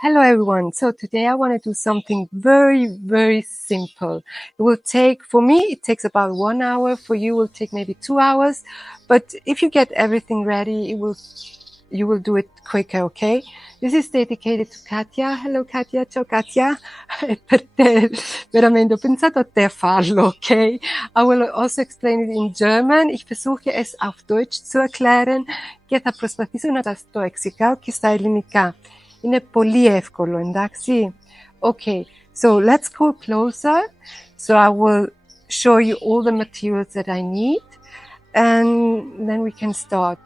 Hello everyone. So today I want to do something very simple. It will take, for me, it takes about 1 hour. For you, it will take maybe 2 hours. But if you get everything ready, you will do it quicker, okay? This is dedicated to Katja. Hello Katja. Ciao Katja. È per te. Veramente, ho pensato a te farlo, okay? I will also explain it in German. Ich versuche es auf Deutsch zu erklären. Και θα προσπαθήσω να το εξηγάω και στα ελληνικά. Είναι πολύ εύκολο, εντάξει. Okay, so let's go closer. So I will show you all the materials that I need and then we can start.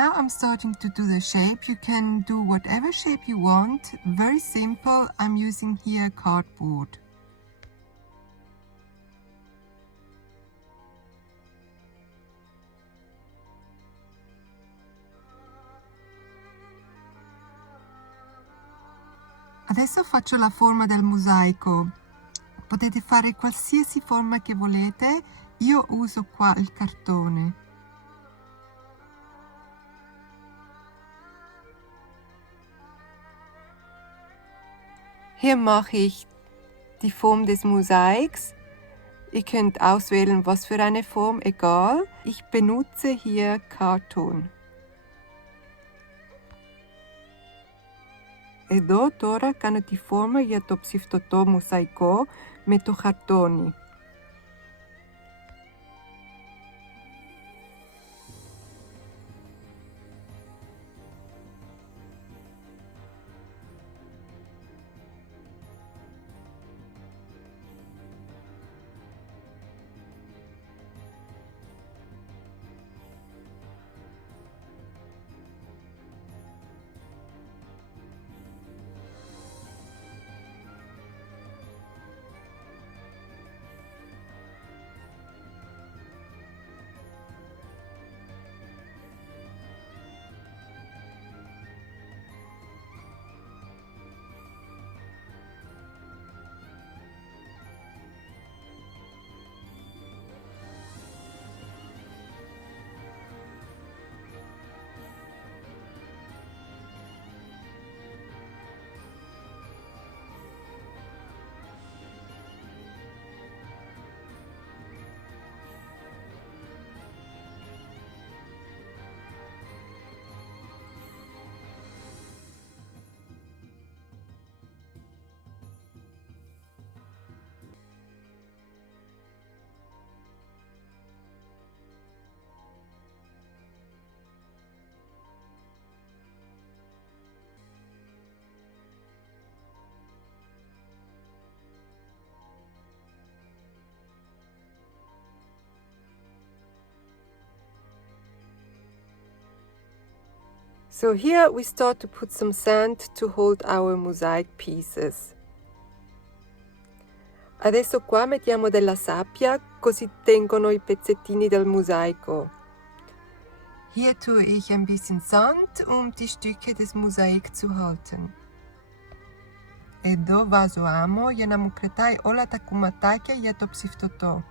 Now I'm starting to do the shape. You can do whatever shape you want. Very simple. I'm using here cardboard. Adesso faccio la forma del mosaico. Potete fare qualsiasi forma che volete. Io uso qua il cartone. Hier mache ich die Form des Mosaiks. Ihr könnt auswählen, was für eine Form, egal. Ich benutze hier Karton. Εδώ τώρα κάνω τη φόρμα για το ψηφτωτό μοσαϊκό με το χαρτόνι. So here we start to put some sand to hold our mosaic pieces. Adesso qua mettiamo della sabbia così tengono i pezzettini del mosaico. Hier tue ich ein bisschen Sand, die Stücke des Mosaik zu halten. Εδώ βάζω άμμο για να μου κρατάει όλα τα κομματάκια για το ψηφτωτό.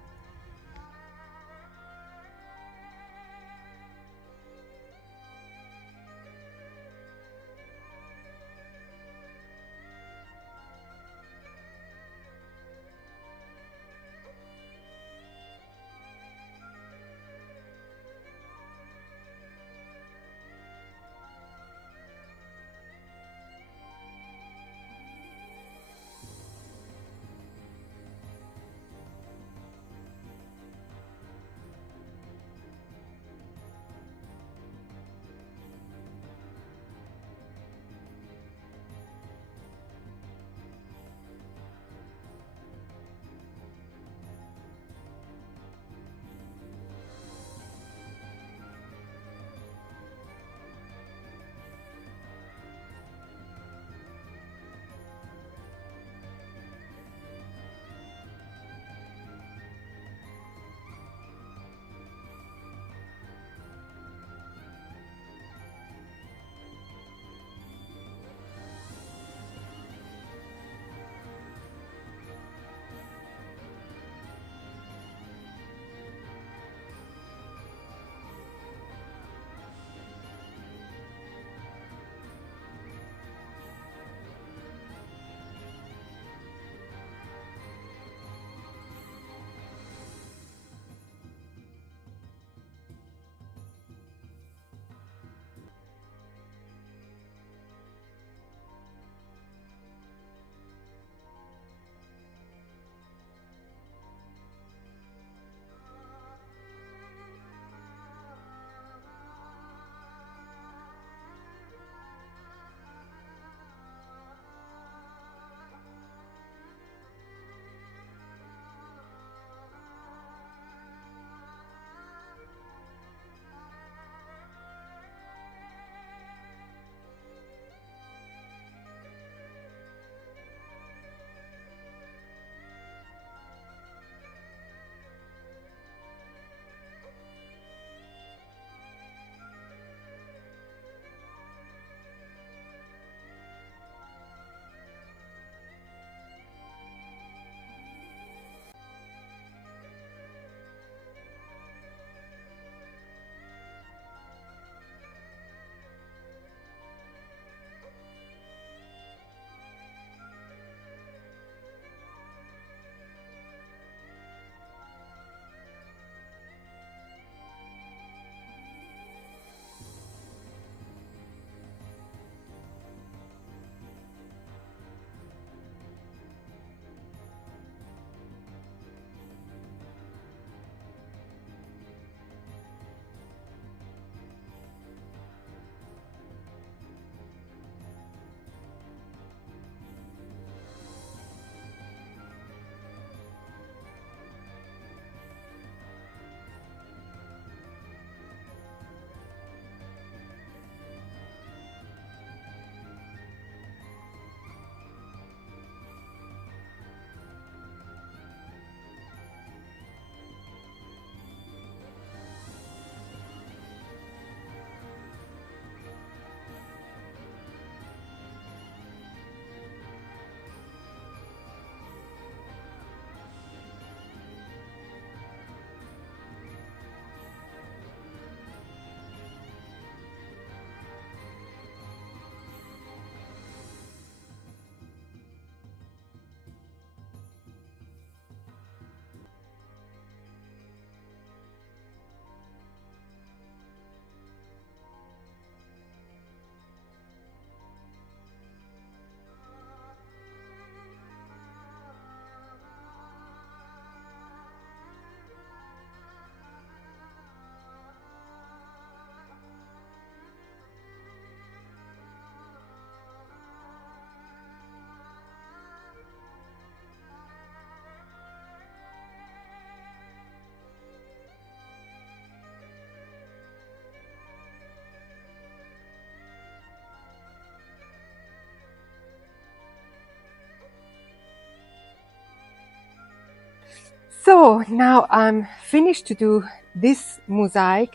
So now I'm finished to do this mosaic,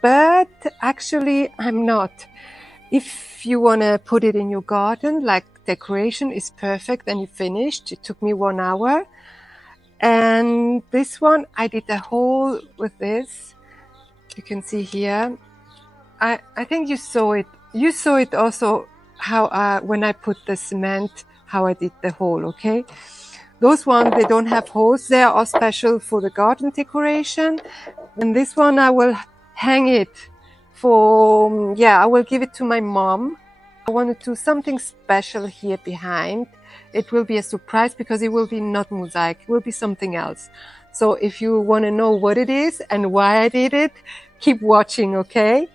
but actually I'm not. If you want to put it in your garden, like decoration is perfect and you finished. It took me 1 hour. And this one, I did a hole with this. You can see here. I think you saw it. You saw it also how when I put the cement, how I did the hole, okay? Those ones, they don't have holes. They are all special for the garden decoration. And this one, I will hang it for, yeah, I will give it to my mom. I want to do something special here behind. It will be a surprise because it will be not mosaic. It will be something else. So if you want to know what it is and why I did it, keep watching, okay?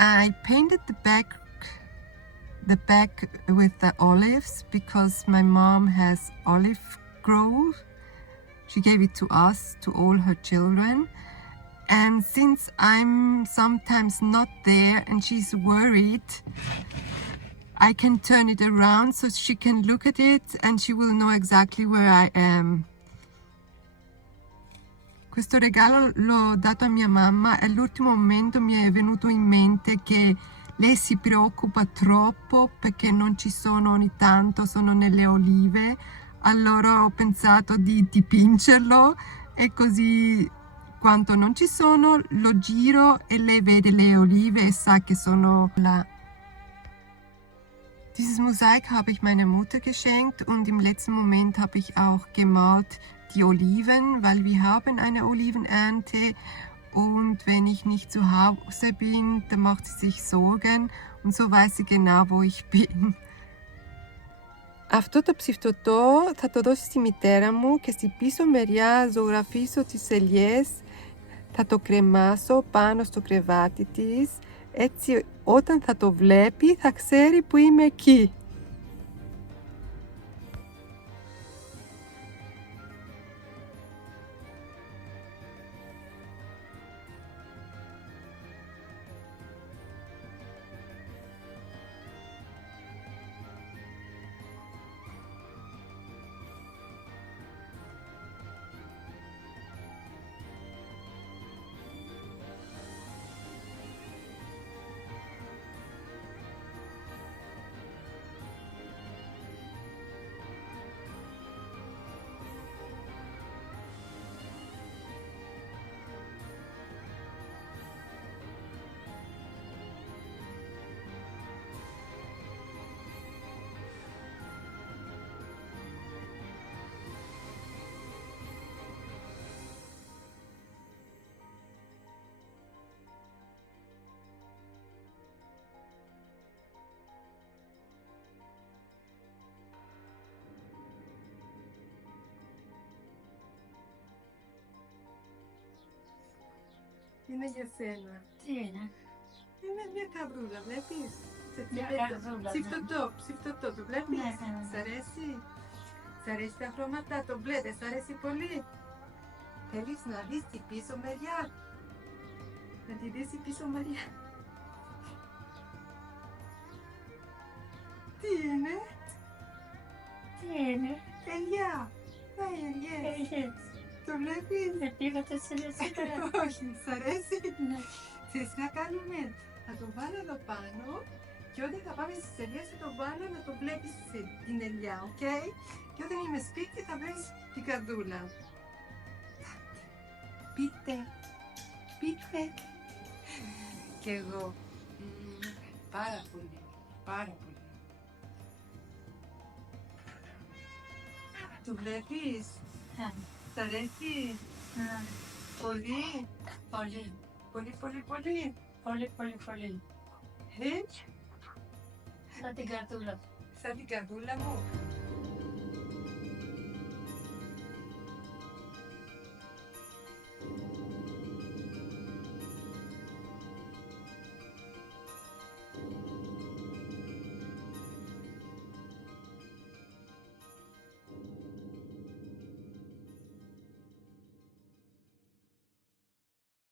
I painted the back with the olives because my mom has olive grove. She gave it to us, to all her children. And since I'm sometimes not there and she's worried, I can turn it around so she can look at it and she will know exactly where I am. Questo regalo l'ho dato a mia mamma e all'ultimo momento mi è venuto in mente che lei si preoccupa troppo perché non ci sono ogni tanto, sono nelle olive, allora ho pensato di dipingerlo e così quando non ci sono lo giro e lei vede le olive e sa che sono là. Dieses Mosaik habe ich meiner Mutter geschenkt und im letzten Moment habe ich auch gemalt die Oliven, weil wir haben eine Olivenernte und wenn ich nicht zu Hause bin, dann macht sie sich Sorgen und so weiß sie genau, wo ich bin. Αυτό το ψηφτωτό θα το δώσει στη μητέρα μου και στην πίσω μεριά ζωγραφίσω τις ελιές, θα το κρεμάσω πάνω στο κρεβάτι της, έτσι όταν θα το βλέπει θα ξέρει που είμαι εκεί. Είναι για σένα. Τι είναι? Είναι μια καβρούλα, βλέπεις? Μια καβρούλα, Ψηφτωτό, το βλέπεις? Ναι. Σ' αρέσει? Σ' αρέσει τα χρώματα, το μπλε, δεν σ' αρέσει πολύ? Θέλεις να δεις την πίσω μεριά? Να τη δεις την πίσω μεριά? Τι είναι? Τι είναι? Ελιά! Να οι ελιές! Το βλέπεις? Δεν πήγατε σε σήμερα. Όχι, σ' αρέσει? Ναι. Ξέρεις τι να κάνουμε? Θα το βάλω εδώ πάνω και όταν θα πάμε στις ελιές θα το βάλω να το βλέπεις την ελιά, οκ? Και όταν είμαι σπίτι θα βρεις την καρδούλα. Πείτε. Και εγώ. Πάρα πολύ. Tu βλέπεις. Σ' αρέσει. Πολύ. Πολύ. Πολύ, πολύ, πολύ. Πολύ, πολύ, πολύ. Έτσι. Σαν την καρδούλα. Σαν την καρδούλα μου.